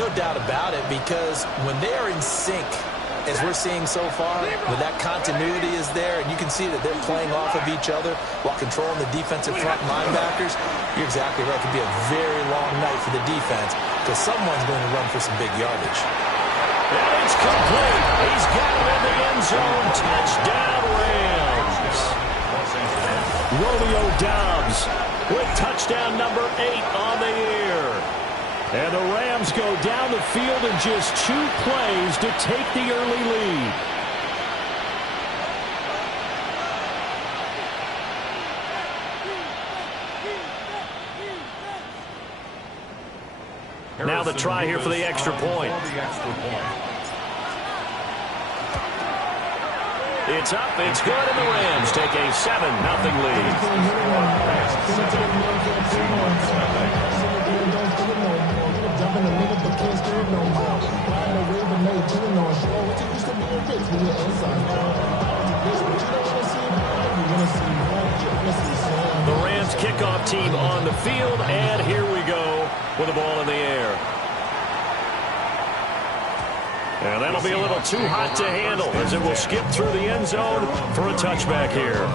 No doubt about it, because when they are in sync, as we're seeing so far, when that continuity is there, and you can see that they're playing off of each other while controlling the defensive front linebackers, you're exactly right. It could be a very long night for the defense because someone's going to run for some big yardage. And it's complete. He's got it in the end zone. Touchdown, Rams. Romeo Doubs with touchdown number 8 on the year. And the Rams go down the field in just 2 plays to take the early lead. Now the try here for the extra point. It's up, it's good, and the Rams take a 7-0 lead. The Rams kickoff team on the field, and here we go with the ball in the air. And that'll be a little too hot to handle as it will skip through the end zone for a touchback here.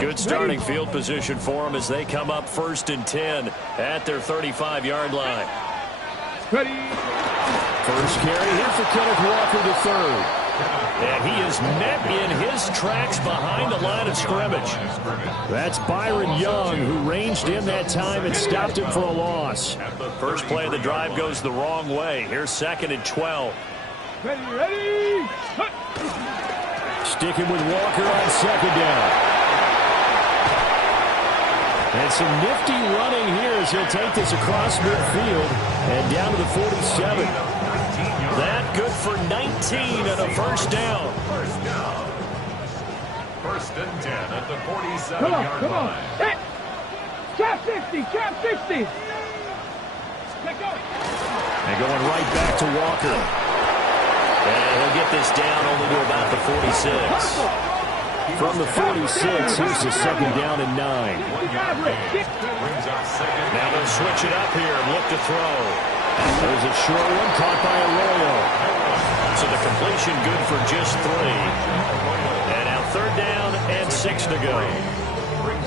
Good starting field position for them as they come up 1st and 10 at their 35-yard line. First carry here for Kenneth Walker III. And he is met in his tracks behind the line of scrimmage. That's Byron Young, who ranged in that time and stopped him for a loss. First play of the drive goes the wrong way. Here's 2nd and 12. Ready. Sticking with Walker on 2nd down. And some nifty running here as he'll take this across midfield and down to the 47. That good for 19 and a first down. First and 10 at the 47-yard line. Hit. Cap 60, cap 60. Let go. And going right back to Walker. And he'll get this down only to about the 46. From the 46, here's the 2nd down and 9. Now they'll switch it up here and look to throw. There's a short one caught by Arroyo. So the completion good for just 3. And now 3rd down and 6 to go.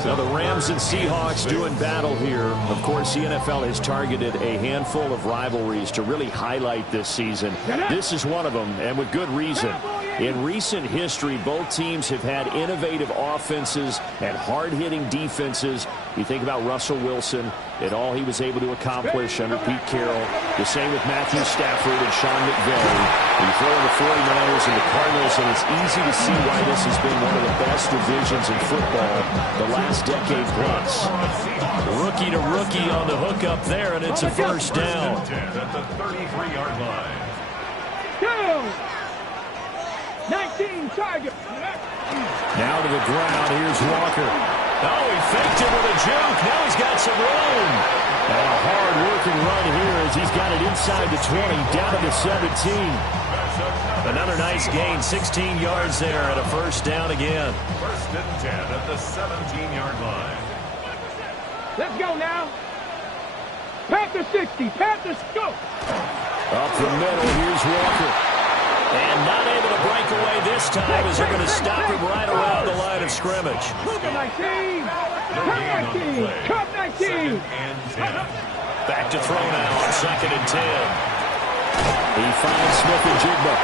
Now the Rams and Seahawks doing battle here. Of course, the NFL has targeted a handful of rivalries to really highlight this season. This is one of them, and with good reason. In recent history, both teams have had innovative offenses and hard-hitting defenses. You think about Russell Wilson and all he was able to accomplish under Pete Carroll. The same with Matthew Stafford and Sean McVay. You throw in the 49ers and the Cardinals, and it's easy to see why this has been one of the best divisions in football the last decade plus. Rookie to rookie on the hook up there, and it's a first down. At the 33-yard line. 19 target. Now to the ground. Here's Walker. Oh, he faked it with a juke. Now he's got some room. And a hard-working run here as he's got it inside the 20, down to the 17. Another nice gain, 16 yards there and a first down again. First and 10 at the 17-yard line. Let's go now. Panthers 60. Panthers go. Up the middle. Here's Walker. And not able to break away this time as they're going to stop him right around the line of scrimmage. Cup 19. Cup 19. Cup 19. Back to throw now on 2nd and 10. He finds Smith and Jigba.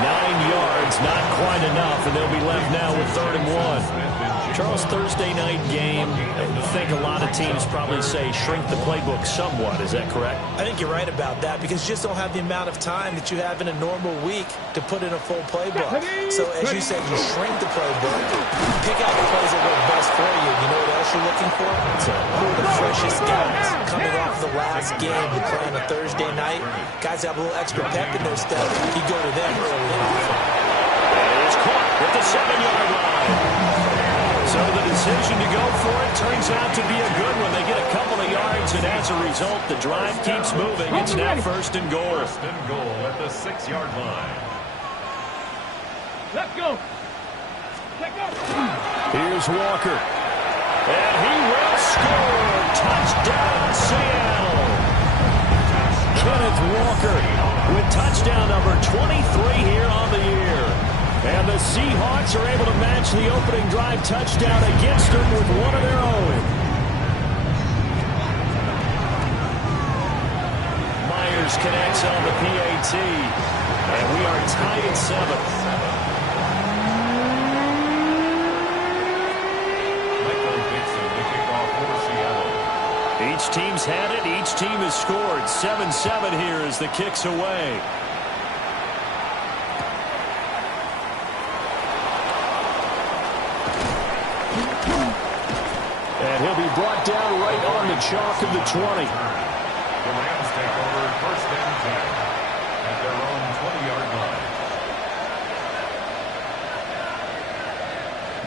9 yards, not quite enough, and they'll be left now with 3rd and 1. Charles, Thursday night game, I think a lot of teams probably say shrink the playbook somewhat. Is that correct? I think you're right about that because you just don't have the amount of time that you have in a normal week to put in a full playbook. So as you said, you shrink the playbook, pick out the plays that work best for you. You know what else you're looking for? The freshest guys coming off the last game to play on a Thursday night. Guys have a little extra pep in their step. You go to them early on. And it's caught at the 7-yard line. So So the decision to go for it turns out to be a good one. They get a couple of yards, and as a result, the drive keeps moving. It's now first and goal. First and goal at the 6-yard line. Let's go. Let's go. Here's Walker. And he will score. Touchdown, Seattle. Kenneth Walker with touchdown number 23 here on the year. And the Seahawks are able to match the opening drive touchdown against them with one of their own. Myers connects on the PAT. And we are tied at 7. Each team's had it. Each team has scored. 7-7 here as the kick's away. And he'll be brought down right on the chalk of the 20. The Rams take over first and 10 at their own 20-yard line.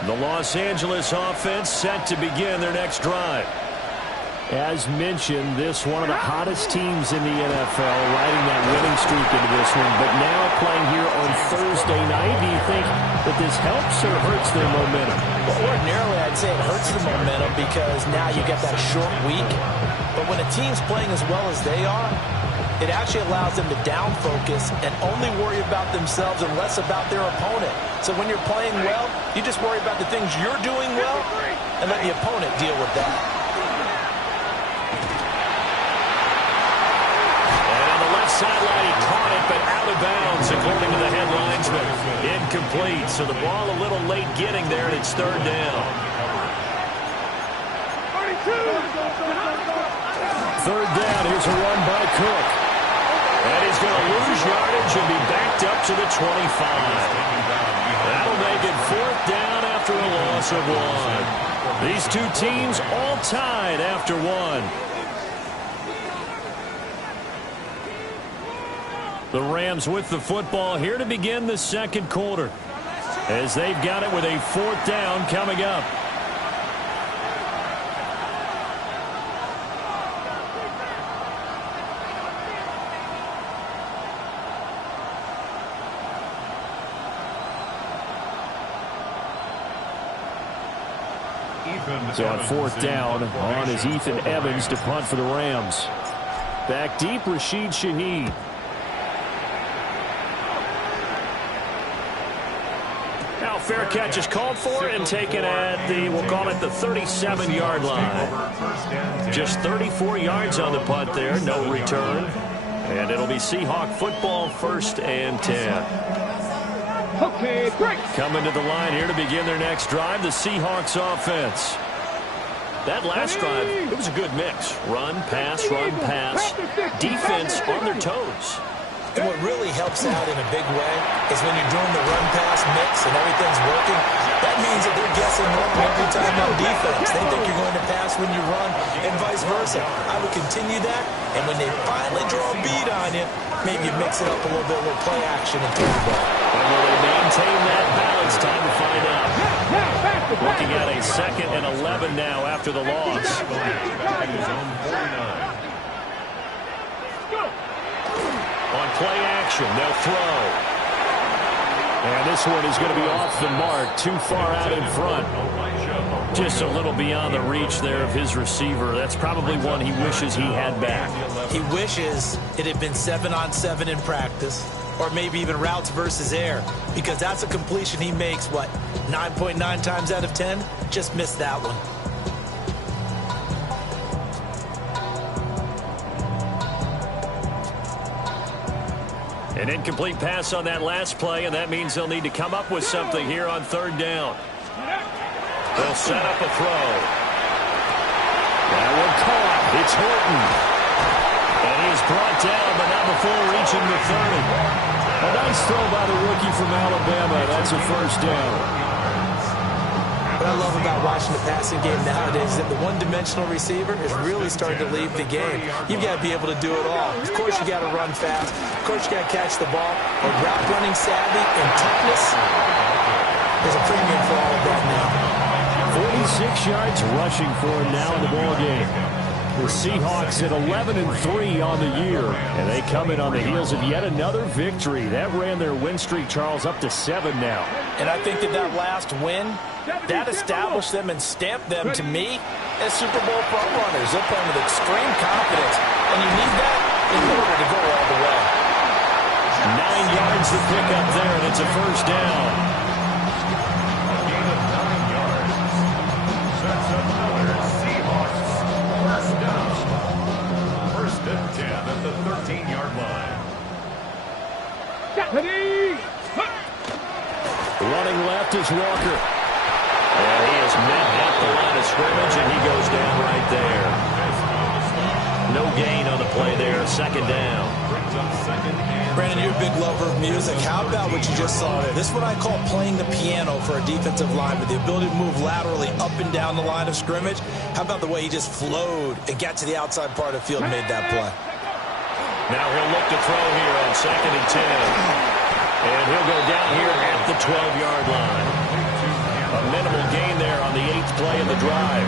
The Los Angeles offense set to begin their next drive. As mentioned, this one of the hottest teams in the NFL, riding that winning streak into this one, but now playing here on Thursday night. Do you think that this helps or hurts their momentum? Well, ordinarily, I'd say it hurts the momentum because now you get that short week. But when a team's playing as well as they are, it actually allows them to down focus and only worry about themselves and less about their opponent. So when you're playing well, you just worry about the things you're doing well and let the opponent deal with that. Sideline, he caught it, but out of bounds, according to the headlinesman. Incomplete, so the ball a little late getting there, and it's third down. Third down, here's a run by Cook. And he's going to lose yardage and be backed up to the 25. That'll make it fourth down after a loss of 1. These two teams all tied after 1. The Rams with the football here to begin the second quarter, as they've got it with a fourth down coming up. So on fourth down, on is Ethan Evans to punt for the Rams. Back deep, Rashid Shaheed. Now fair catch is called for and taken at the, we'll call it the 37-yard line. Just 34 yards on the punt there, no return. And it'll be Seahawk football, first and 10. Okay, break. Coming to the line here to begin their next drive, the Seahawks offense. That last drive, it was a good mix. Run, pass, defense on their toes. And what really helps out in a big way is when you're doing the run-pass mix and everything's working, that means that they're guessing wrong every time on defense. They think you're going to pass when you run and vice versa. I would continue that, and when they finally draw a bead on you, maybe you mix it up a little bit, a little play action and throw the ball. And will they maintain that balance? Time to find out. Looking at a 2nd and 11 now after the loss. On play action, they'll throw. And this one is going to be off the mark, too far out in front. Just a little beyond the reach there of his receiver. That's probably one he wishes he had back. He wishes it had been 7-on-7 in practice, or maybe even routes versus air, because that's a completion he makes, 9.9 times out of 10? Just missed that one. An incomplete pass on that last play, and that means they'll need to come up with something here on third down. They'll set up a throw. That one caught. It's Horton. And he is brought down, but not before reaching the 30. A nice throw by the rookie from Alabama. That's a first down. What I love about watching the passing game nowadays is that the one-dimensional receiver is really starting to leave the game. You've got to be able to do it all. Of course, you got to run fast. Of course, you got to catch the ball. But route running savvy and toughness, there's a premium for all of that now. 46 yards rushing for him now in the ballgame. The Seahawks at 11-3 on the year, and they come in on the heels of yet another victory. That ran their win streak, Charles, up to 7 now. And I think that last win, that established them and stamped them, to me, as Super Bowl front runners. They're playing with extreme confidence, and you need that in order to go all the way. 9 yards to pick up there, and it's a first down. A gain of 9 yards. Sets up another Seahawks first down. First and 10 at the 13-yard line. Running left is Walker. And he is met at the line of scrimmage, and he goes down right there. No gain on the play there. Second down. Brandon, you're a big lover of music. How about what you just saw there? This is what I call playing the piano for a defensive lineman. The ability to move laterally up and down the line of scrimmage. How about the way he just flowed and got to the outside part of the field and made that play? Now he'll look to throw here on 2nd and 10. And he'll go down here at the 12-yard line. A minimal gain there on the 8th play of the drive.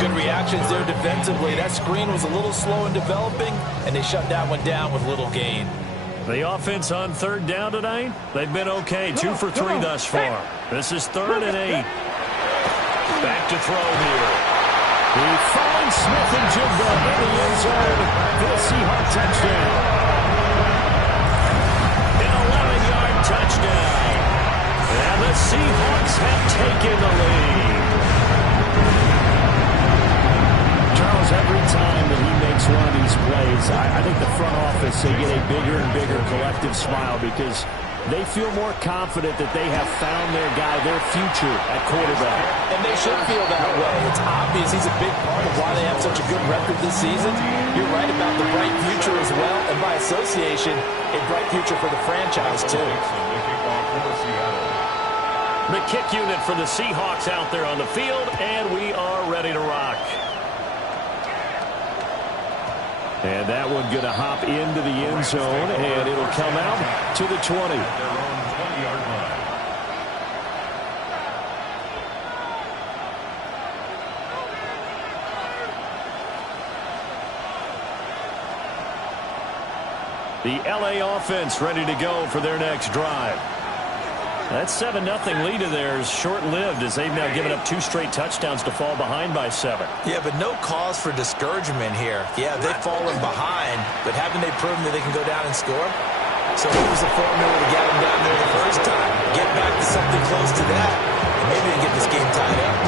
Good reactions there defensively. That screen was a little slow in developing, and they shut that one down with little gain. The offense on 3rd down tonight, they've been okay. 2 for 3 thus far. This is 3rd and 8. Back to throw here. He finds Smith and Jigba in the end zone for the Seahawks touchdown. An 11-yard touchdown. And the Seahawks have taken the lead. Charles, every time that he makes one of these plays, I think the front office, they get a bigger and bigger collective smile because they feel more confident that they have found their guy, their future at quarterback. And they should feel that way. It's obvious he's a big part of why they have such a good record this season. You're right about the bright future as well, and by association, a bright future for the franchise too. The kick unit for the Seahawks out there on the field, and we are ready to rock. And that one going to hop into the end zone, and it'll come out to the 20. Their own 20-yard line. The LA offense ready to go for their next drive. That 7-0 lead of theirs short-lived as they've now given up 2 straight touchdowns to fall behind by 7. Yeah, but no cause for discouragement here. Yeah, they've fallen behind, but haven't they proven that they can go down and score? So what was the formula to get them down there the first time? Get back to something close to that, and maybe they can get this game tied up.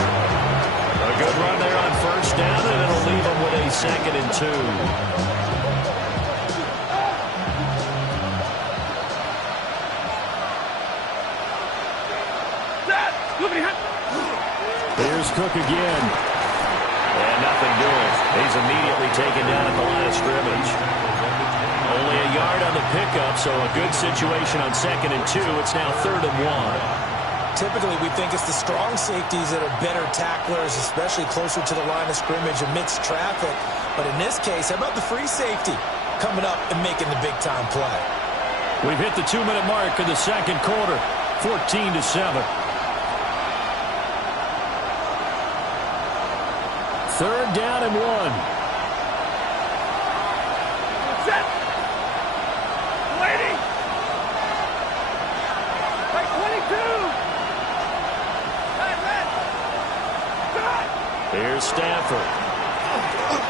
A good run there on first down, and it'll leave them with a 2nd and 2. Here's Cook again. And nothing doing. He's immediately taken down at the line of scrimmage. Only a yard on the pickup, so a good situation on 2nd and 2. It's now 3rd and 1. Typically, we think it's the strong safeties that are better tacklers, especially closer to the line of scrimmage amidst traffic. But in this case, how about the free safety coming up and making the big-time play? We've hit the 2-minute mark in the second quarter, 14-7. 3rd down and 1. Set. Waiting. Like 22. Here's Stafford.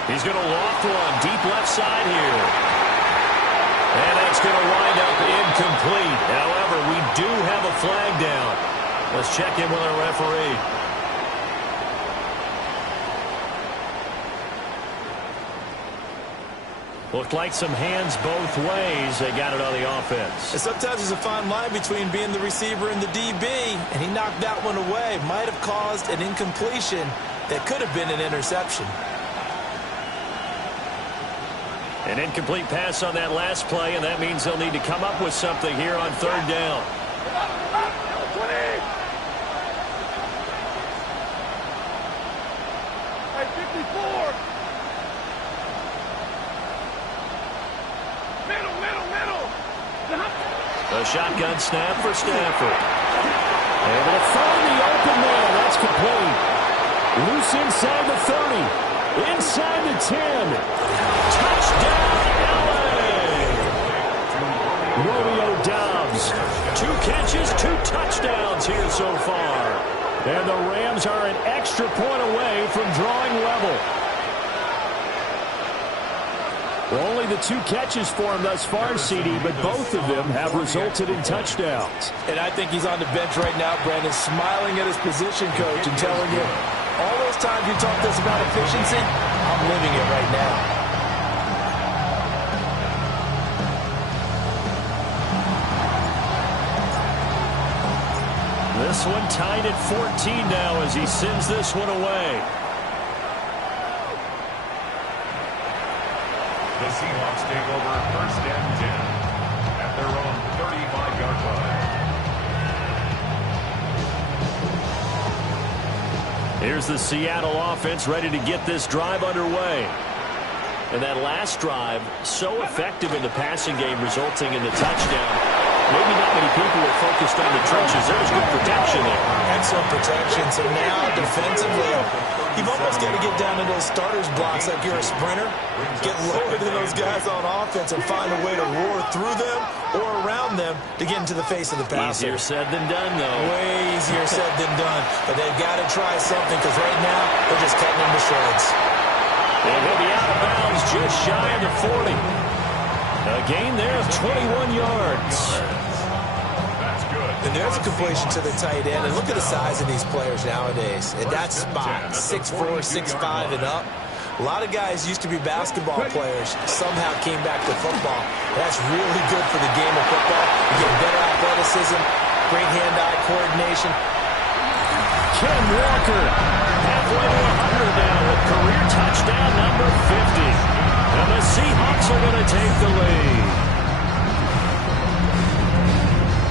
He's going to loft one deep left side here. And that's going to wind up incomplete. However, we do have a flag down. Let's check in with our referee. Looked like some hands both ways. They got it on the offense. And sometimes there's a fine line between being the receiver and the DB, and he knocked that one away. Might have caused an incompletion that could have been an interception. An incomplete pass on that last play, and that means they'll need to come up with something here on 3rd down. 54. A shotgun snap for Stafford. Able to find the open man. That's complete. Loose inside the 30. Inside the 10. Touchdown, LA! Romeo Doubs. 2 catches, 2 touchdowns here so far. And the Rams are an extra point away from drawing level. Well, only the 2 catches for him thus far, CD, but both of them have resulted in touchdowns. And I think he's on the bench right now, Brandon, smiling at his position coach and telling him, all those times you talked to us about efficiency, I'm living it right now. This one tied at 14 now as he sends this one away. The Seahawks take over 1st and 10 at their own 35-yard line. Here's the Seattle offense ready to get this drive underway. And that last drive, so effective in the passing game, resulting in the touchdown. Maybe not many people are focused on the trenches. There's good protection there. Excellent protection. So now, defensively, you've almost got to get down to those starters blocks like you're a sprinter. Get lower than those guys on offense and find a way to roar through them or around them to get into the face of the passer. Easier said than done, though. Way easier said than done. But they've got to try something because right now, they're just cutting them to shreds. And he'll be out of bounds just shy of the 40. A gain there of 21 yards. And there's a completion to the tight end. And look at the size of these players nowadays. At that spot, 6'4", 6'5", and up. A lot of guys used to be basketball players, somehow came back to football. That's really good for the game of football. You get better athleticism, great hand-eye coordination. Ken Walker, halfway to 100 now with career touchdown number 50. And the Seahawks are going to take the lead.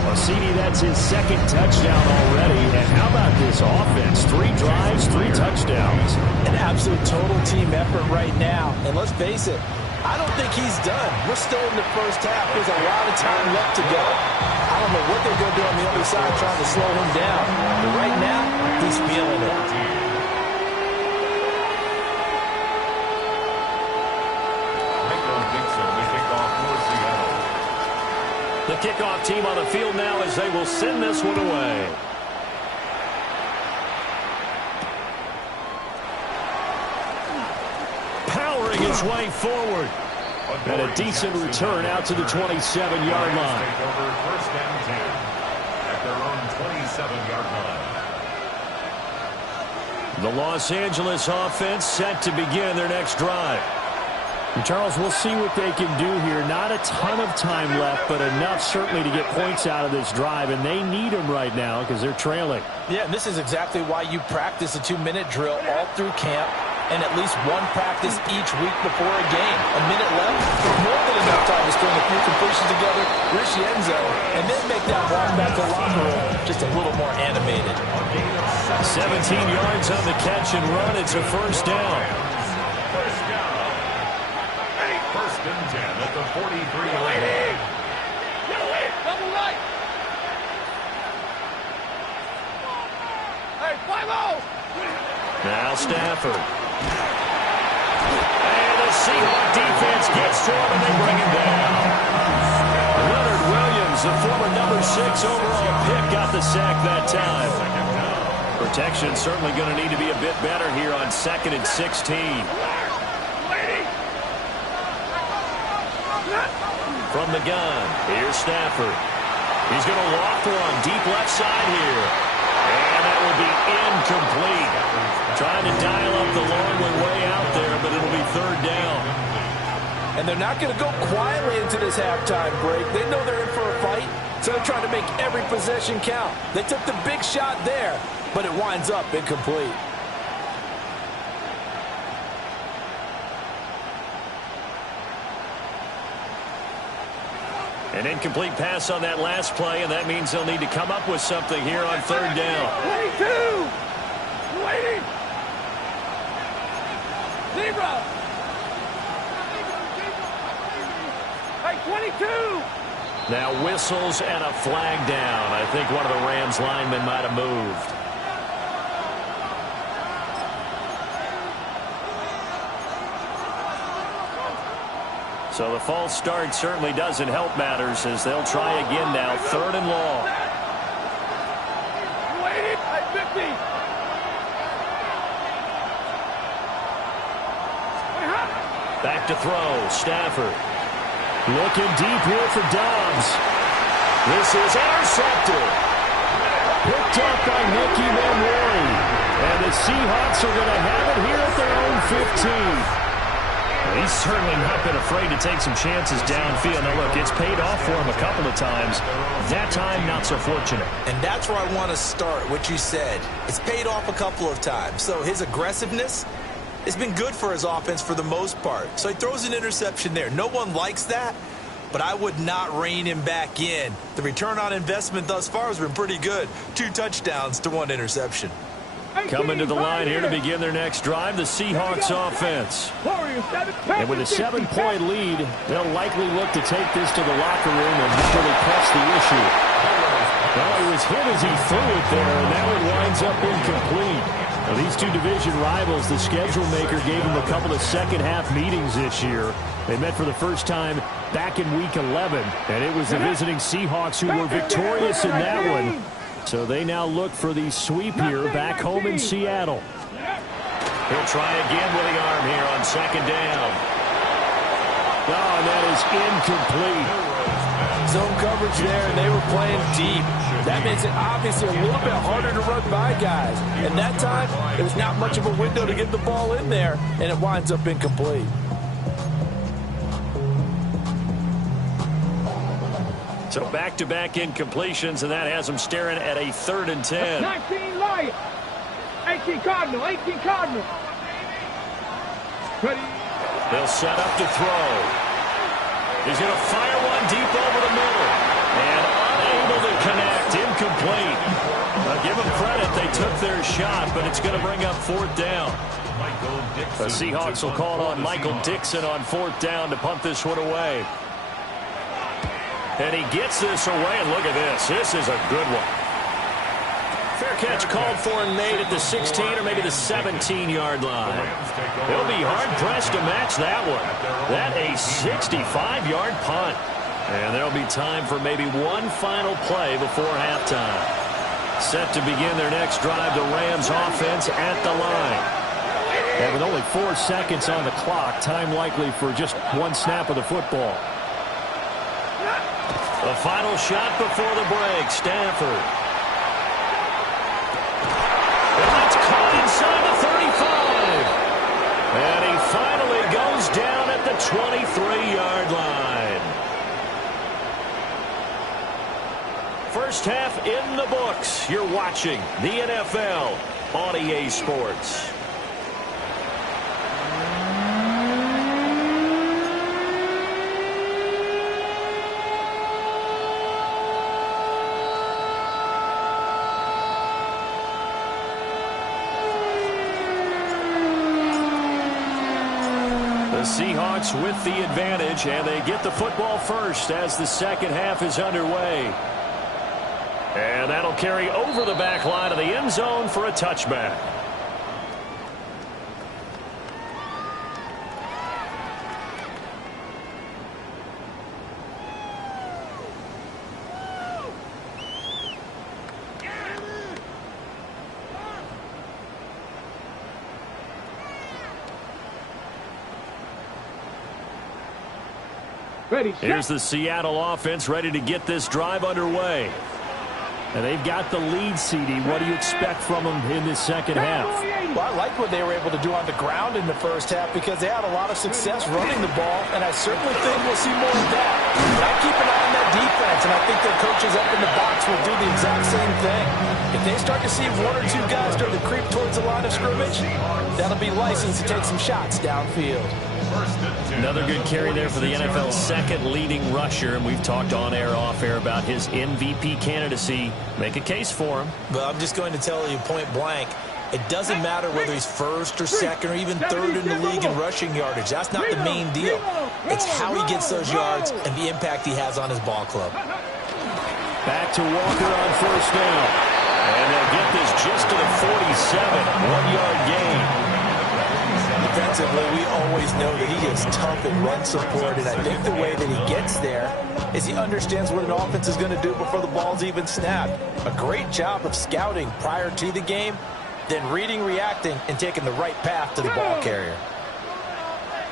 Well, CD, that's his 2nd touchdown already. And how about this offense? 3 drives, 3 touchdowns. An absolute total team effort right now. And let's face it, I don't think he's done. We're still in the first half. There's a lot of time left to go. I don't know what they're going to do on the other side trying to slow him down. But right now, he's feeling it. The kickoff team on the field now as they will send this one away. Powering his way forward. And a decent return out to the 27-yard line. Take over 1st and 10 at their own 27-yard line. The Los Angeles offense set to begin their next drive. And Charles, we'll see what they can do here. Not a ton of time left, but enough certainly to get points out of this drive, and they need them right now because they're trailing. Yeah, and this is exactly why you practice a 2-minute drill all through camp and at least one practice each week before a game. A minute left, more than enough time to string a few completions together, reach the end zone, and then make that walk back to the locker room just a little more animated. 17 yards on the catch and run. It's a 1st down. 1st and 10 at the 43-yard line. Double right. Hey, 5-0. Now Stafford. And the Seahawks defense gets to him and they bring him down. Leonard Williams, the former number 6 overall pick, got the sack that time. Protection certainly going to need to be a bit better here on 2nd and 16. From the gun, here's Stafford. He's going to loft one deep left side here. And that will be incomplete. Trying to dial up the long one way out there, but it'll be 3rd down. And they're not going to go quietly into this halftime break. They know they're in for a fight, so they're trying to make every possession count. They took the big shot there, but it winds up incomplete. An incomplete pass on that last play, and that means they'll need to come up with something here on 3rd down. 22. Waiting. Zebra. Hey, 22. Now whistles and a flag down. I think one of the Rams linemen might have moved. So the false start certainly doesn't help matters as they'll try again now, 3rd and long. Back to throw, Stafford. Looking deep here for Dobbs. This is intercepted. Picked up by Nicky Manwari. And the Seahawks are going to have it here at their own 15. Well, he's certainly not been afraid to take some chances downfield. Now, look, it's paid off for him a couple of times. That time, not so fortunate. And that's where I want to start, what you said. It's paid off a couple of times. So his aggressiveness has been good for his offense for the most part. So he throws an interception there. No one likes that, but I would not rein him back in. The return on investment thus far has been pretty good. 2 touchdowns to 1 interception. Coming to the line here to begin their next drive, the Seahawks offense. And with a 7-point lead, they'll likely look to take this to the locker room and really press the issue. Well, he was hit as he threw it there, and now it winds up incomplete. Now, these two division rivals, the schedule maker gave them a couple of second-half meetings this year. They met for the first time back in Week 11, and it was the visiting Seahawks who were victorious in that one. So they now look for the sweep here back home in Seattle. He'll try again with the arm here on 2nd down. Oh, and that is incomplete. Zone coverage there, and they were playing deep. That makes it obviously a little bit harder to run by guys. And that time, there's not much of a window to get the ball in there, and it winds up incomplete. So back-to-back incompletions, and that has them staring at a 3rd and 10. 19 Lions. 18 Cardinal. 18 Cardinal. Ready. They'll set up to throw. He's going to fire one deep over the middle. And unable to connect. Incomplete. I'll give them credit. They took their shot, but it's going to bring up 4th down. The Seahawks will call on Michael Dixon on 4th down to punt this one away. And he gets this away, and look at this. This is a good one. Fair catch called for and made at the 16 or maybe the 17-yard line. He'll be hard-pressed to match that one. That a 65-yard punt. And there'll be time for maybe one final play before halftime. Set to begin their next drive, the Rams offense at the line. And with only 4 seconds on the clock, time likely for just one snap of the football. The final shot before the break, Stafford. And that's caught inside the 35. And he finally goes down at the 23-yard line. First half in the books. You're watching the NFL on EA Sports. The Seahawks with the advantage, and they get the football first as the second half is underway. And that'll carry over the back line of the end zone for a touchback. Ready. Here's the Seattle offense ready to get this drive underway. And they've got the lead, CD. What do you expect from them in this second half? Well, I like what they were able to do on the ground in the first half because they had a lot of success running the ball, and I certainly think we'll see more of that. But I keep an eye on that defense, and I think their coaches up in the box will do the exact same thing. If they start to see 1 or 2 guys start to creep towards the line of scrimmage, that'll be licensed to take some shots downfield. Another good carry there for the NFL's second leading rusher, and we've talked on air, off air about his MVP candidacy. Make a case for him. But I'm just going to tell you point blank, it doesn't matter whether he's first or second or even third in the league in rushing yardage. That's not the main deal. It's how he gets those yards and the impact he has on his ball club. Back to Walker on first down. And they'll get this just to the 47. 1-yard gain. defensively, we always know that he is tough in run support, and I think the way that he gets there is he understands what an offense is going to do before the ball's even snapped. A great job of scouting prior to the game, then reading, reacting, and taking the right path to the ball carrier.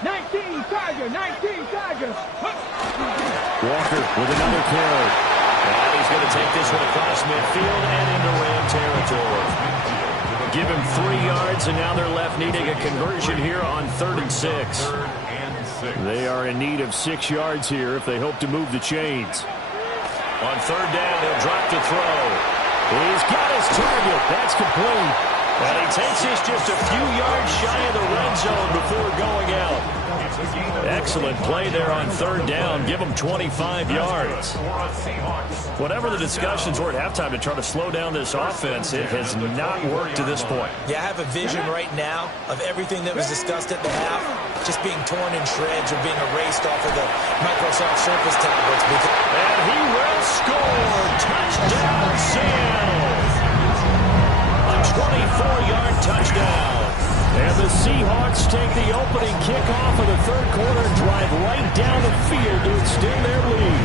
19 Tiger, 19 Tiger. Walker with another carry. And he's going to take this one across midfield and into Ram territory. Give him 3 yards, and now they're left needing a conversion here on 3rd and 6. They are in need of 6 yards here if they hope to move the chains. On 3rd down, he'll drop to throw. He's got his target. That's complete. And he takes this just a few yards shy of the red zone before going out. Excellent play there on 3rd down. Give him 25 yards. Whatever the discussions were at halftime to try to slow down this offense, it has not worked to this point. Yeah, I have a vision right now of everything that was discussed at the half just being torn in shreds or being erased off of the Microsoft Surface tablets. And he will score. Touchdown, Seattle. A 24-yard touchdown. And the Seahawks take the opening kickoff of the 3rd quarter and drive right down the field to extend their lead.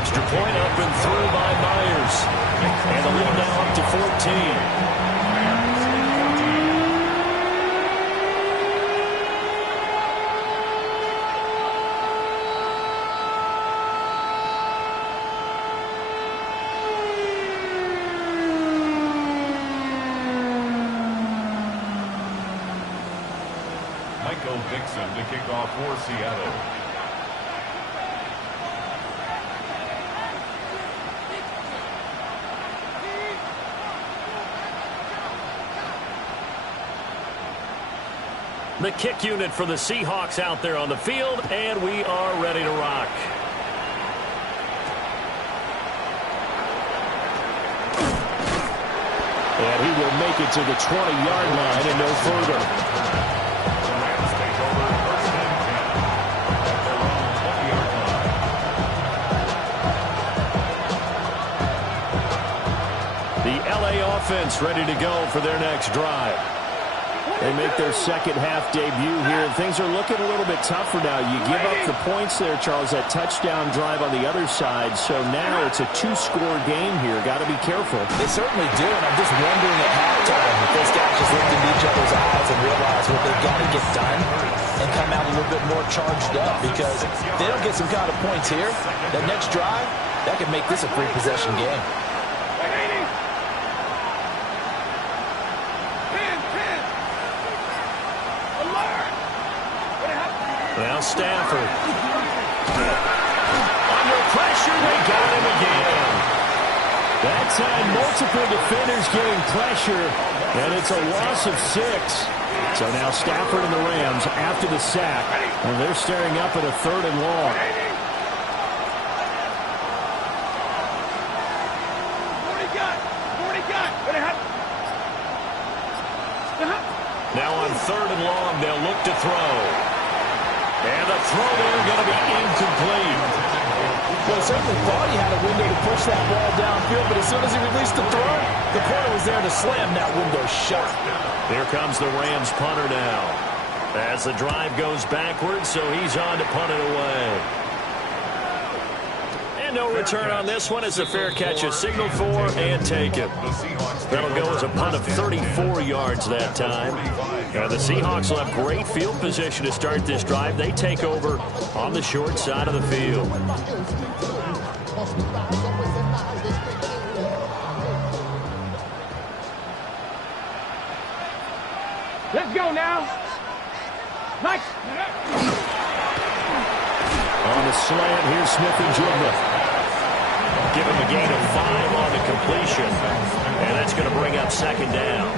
Extra point up and through by Myers. And the lead now up to 14. Dixon to kick off for Seattle. The kick unit for the Seahawks out there on the field, and we are ready to rock. And he will make it to the 20-yard line and no further. Offense ready to go for their next drive. They make their second half debut here, and things are looking a little bit tougher now. You give up the points there, Charles, that touchdown drive on the other side, so now it's a 2-score game here. Got to be careful. They certainly do, and I'm just wondering at halftime if those guys just looked into each other's eyes and realize what they've got to get done and come out a little bit more charged up, because if they don't get some kind of points here, that next drive, that could make this a free-possession game. Now Stafford. Under pressure, they got him again. That time, multiple defenders getting pressure, and it's a loss of 6. So now Stafford and the Rams, after the sack, and they're staring up at a 3rd and long. Now on 3rd and long, they'll look to throw. And the throw there going to be incomplete. Well, certainly thought he had a window to push that ball downfield, but as soon as he released the throw, the corner was there to slam that window shut. Here comes the Rams punter now. As the drive goes backwards, so he's on to punt it away. And no return on this one. It's a fair catch, a signal for, and take it. That'll go as a punt of 34 yards that time. And the Seahawks will have great field position to start this drive. They take over on the short side of the field. Let's go now. Nice. On the slant, here's Smith-Njigba. Give him a gain of 5 on the completion. And that's going to bring up 2nd down.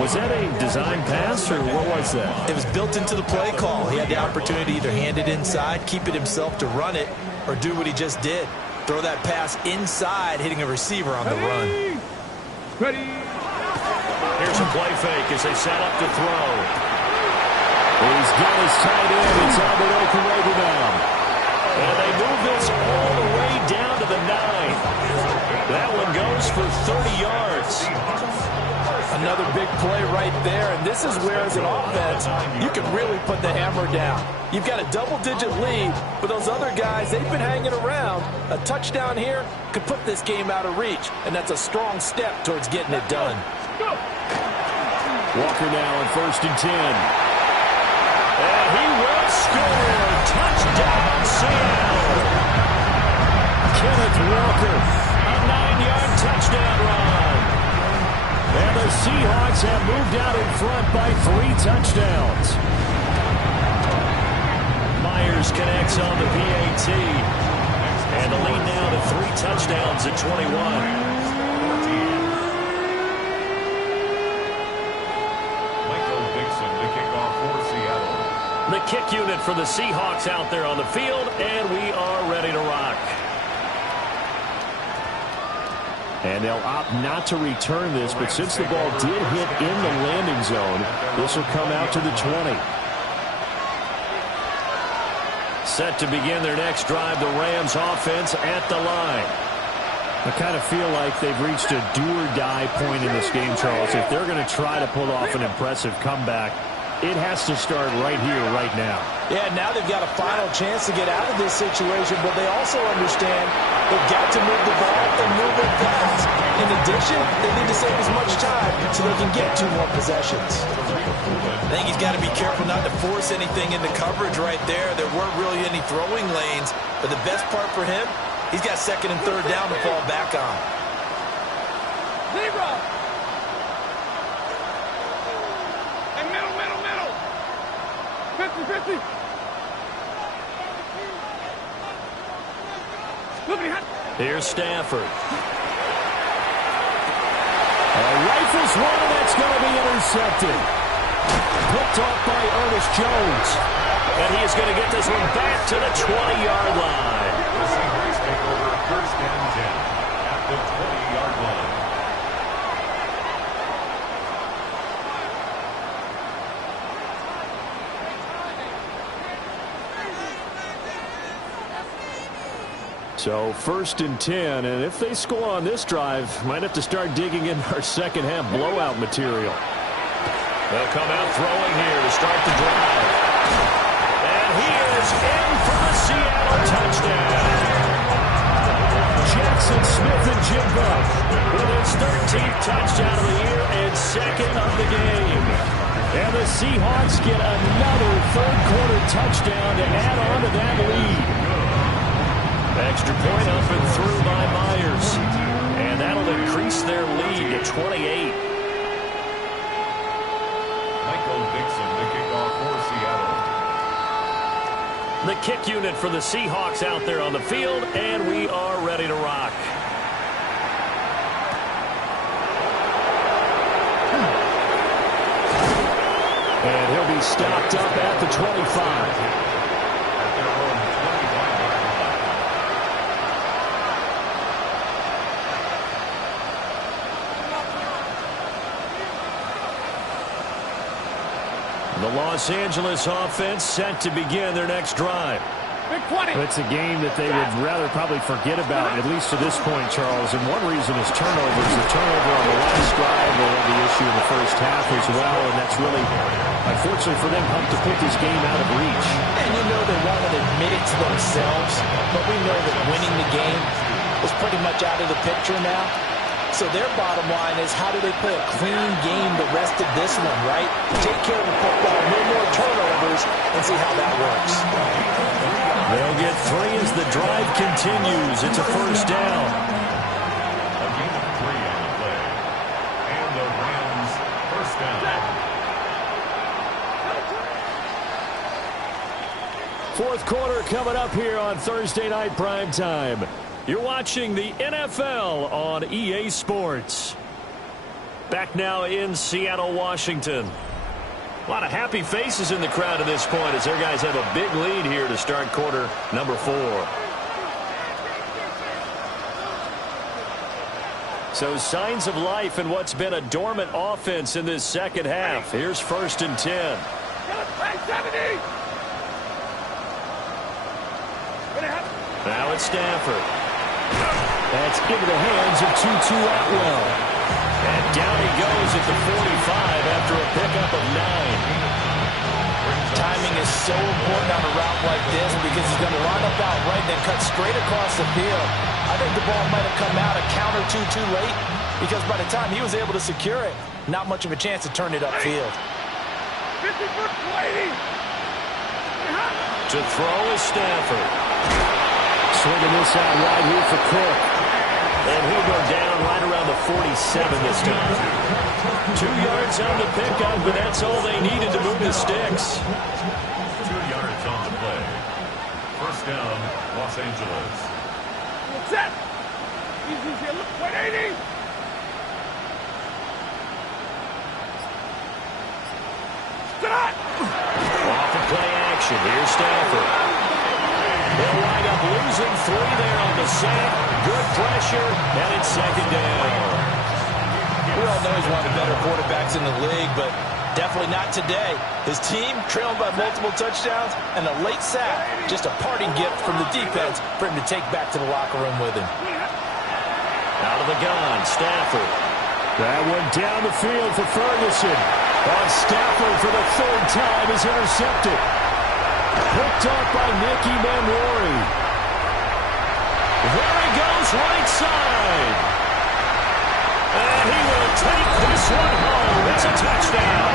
Was that a design pass, or what was that? It was built into the play call. He had the opportunity to either hand it inside, keep it himself to run it, or do what he just did. Throw that pass inside, hitting a receiver on the run. Ready. Here's a play fake as they set up to throw. He's got his tight end. It's Albert Okereke now. And they move this all the way down to the 9. That one goes for 30 yards. Another big play right there, and this is where, as an offense, you can really put the hammer down. You've got a double-digit lead, but those other guys, they've been hanging around. A touchdown here could put this game out of reach, and that's a strong step towards getting it done. Walker now on 1st and 10. And he will score. Touchdown, Seattle. Kenneth Walker, a 9-yard touchdown run. And the Seahawks have moved out in front by 3 touchdowns. Myers connects on the PAT. And the lead now to 3 touchdowns at 21. The kick unit for the Seahawks out there on the field, and we are ready to rock. And they'll opt not to return this, but since the ball did hit in the landing zone, this will come out to the 20. Set to begin their next drive, the Rams offense at the line. I kind of feel like they've reached a do-or-die point in this game, Charles. If they're going to try to pull off an impressive comeback, it has to start right here, right now. Yeah, now they've got a final chance to get out of this situation, but they also understand they've got to move the ball and move it fast. In addition, they need to save as much time so they can get 2 more possessions. I think he's got to be careful not to force anything into coverage right there. There weren't really any throwing lanes, but the best part for him, he's got 2nd and 3rd down to fall back on. Zero. And middle. 50-50. Here's Stafford. Rifles one, and that's going to be intercepted. Picked off by Ernest Jones. And he is going to get this one back to the 20-yard line. The Seahawks take over 1st and 10 at the 20-yard line. So 1st and 10, and if they score on this drive, might have to start digging in our second half blowout material. They'll come out throwing here to start the drive. And he is in for the Seattle touchdown. Jackson Smith-Njigba with his 13th touchdown of the year and 2nd of the game. And the Seahawks get another 3rd-quarter touchdown to add on to that lead. Extra point up and through by Myers. And that'll increase their lead to 28. Michael Dixon, the kickoff for Seattle. The kick unit for the Seahawks out there on the field, and we are ready to rock. And he'll be stopped up at the 25. The Los Angeles offense set to begin their next drive. It's a game that they would rather probably forget about, at least to this point, Charles. And one reason is turnovers. The turnover on the last drive, they had the issue in the first half as well. And that's really, unfortunately for them, helped to put this game out of reach. And you know they won't admit it to themselves, but we know that winning the game is pretty much out of the picture now. So their bottom line is, how do they play a clean game the rest of this one, right? Take care of the football, no more turnovers, and see how that works. They'll get 3 as the drive continues. It's a 1st down. A gain of 3 on the play. And the Rams 1st down. 4th quarter coming up here on Thursday Night Primetime. You're watching the NFL on EA Sports. Back now in Seattle, Washington. A lot of happy faces in the crowd at this point as their guys have a big lead here to start quarter number 4. So signs of life in what's been a dormant offense in this second half. Here's 1st and 10. Now it's Stafford. That's into the hands of Tutu Atwell. And down he goes at the 45 after a pickup of 9. Timing is so important on a route like this because he's going to line up out right and then cut straight across the field. I think the ball might have come out a count or two too late because by the time he was able to secure it, not much of a chance to turn it upfield. To throw is Stafford. Swinging this out wide here for Cook. And he'll go down right around the 47 this time. 2 yards on the pickup, but that's all they needed to move the sticks. 2 yards on the play. First down, Los Angeles. Set. Easy here. Look, 180. Stop. Off of play action. Here's Stafford. They'll wind up losing 3 there on the sack. Good pressure, and it's second down. We all know he's one of the better quarterbacks in the league, but definitely not today. His team trailing by multiple touchdowns, and a late sack, just a parting gift from the defense for him to take back to the locker room with him. Out of the gun, Stafford. That one down the field for Ferguson. On Stafford for the 3rd time is intercepted. Picked up by Nicky Manwari. There he goes, right side. And he will take this one home. It's a touchdown.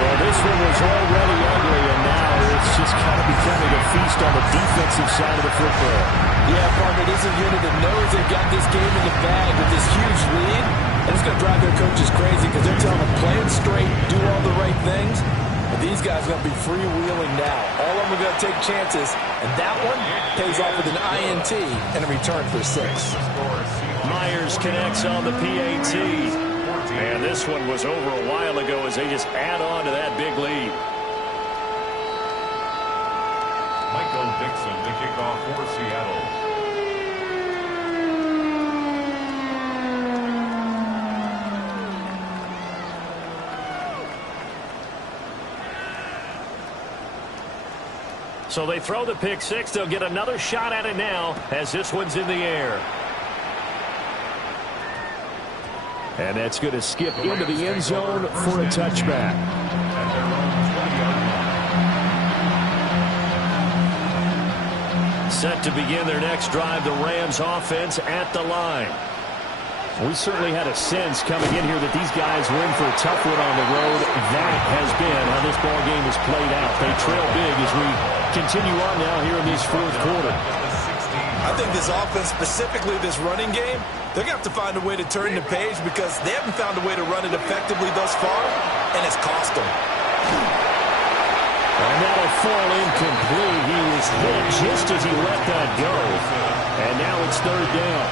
Well, this one was already ugly, and now it's just kind of becoming a feast on the defensive side of the football. Yeah, partner, this is a unit that knows they've got this game in the bag with this huge lead, and it's going to drive their coaches crazy because they're telling them play it straight, do all the right things. And these guys are going to be freewheeling now. All of them are going to take chances, and that one pays off with an INT and a return for 6. Myers connects on the PAT. And this one was over a while ago as they just add on to that big lead. Michael Dixon to kick off for Seattle. So they throw the pick 6. They'll get another shot at it now as this one's in the air. And that's going to skip into the end zone for a touchback. Set to begin their next drive, the Rams offense at the line. We certainly had a sense coming in here that these guys were in for a tough one on the road. That has been how this ball game has played out. They trail big as we continue on now here in this 4th quarter. I think this offense, specifically this running game, they're going to have to find a way to turn the page because they haven't found a way to run it effectively thus far, and it's cost them. And that'll fall incomplete. He was hit just as he let that go. And now it's 3rd down.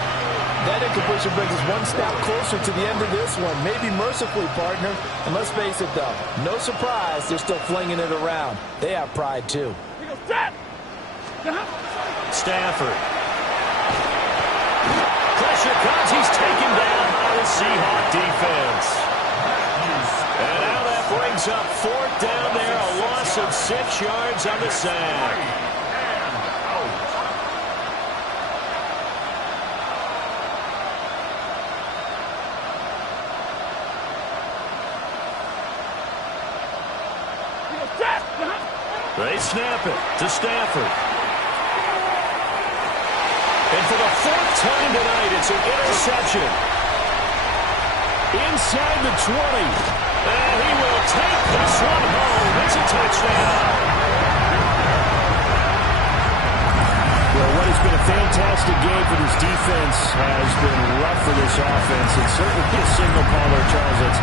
That incompletion brings us one step closer to the end of this one. Maybe mercifully, partner. And let's face it, though. No surprise, they're still flinging it around. They have pride, too. Stafford. Pressure comes. He's taken down by the Seahawk defense. And now that brings up 4th down there. A loss of 6 yards on the sack. They snap it to Stafford. And for the 4th time tonight, it's an interception. Inside the 20. And he will take this one home. It's a touchdown. Well, what has been a fantastic game for this defense has been rough for this offense. And certainly a signal caller, Charles. It's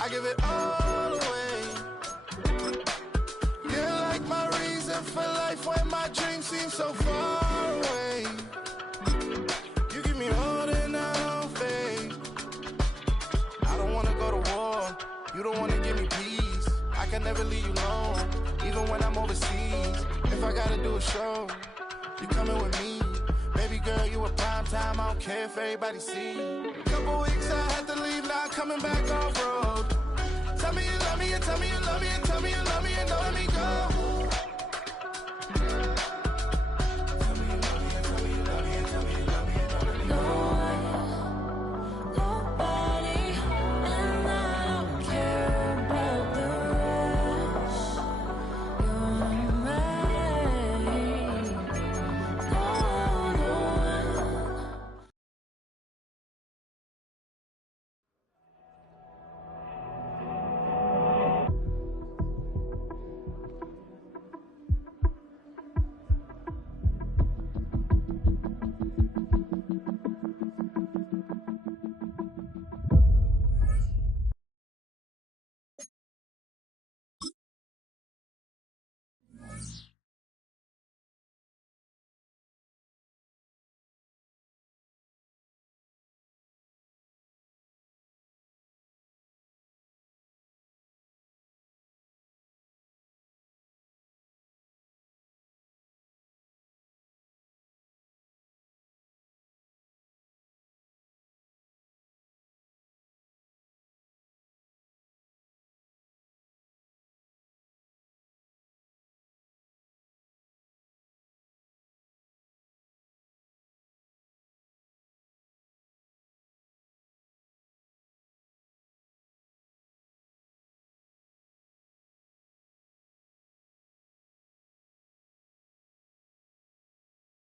I give it all away. You're like my reason for life when my dreams seem so far away. You give me more than I don't face. I don't wanna go to war. You don't wanna give me peace. I can never leave you alone, even when I'm overseas. if I gotta do a show, you coming with me. Baby girl, you a prime time, I don't care if everybody see. Couple weeks I had to leave, now I'm coming back off road. Tell me you love me, and tell me you love me, and tell me you love me, and don't let me go.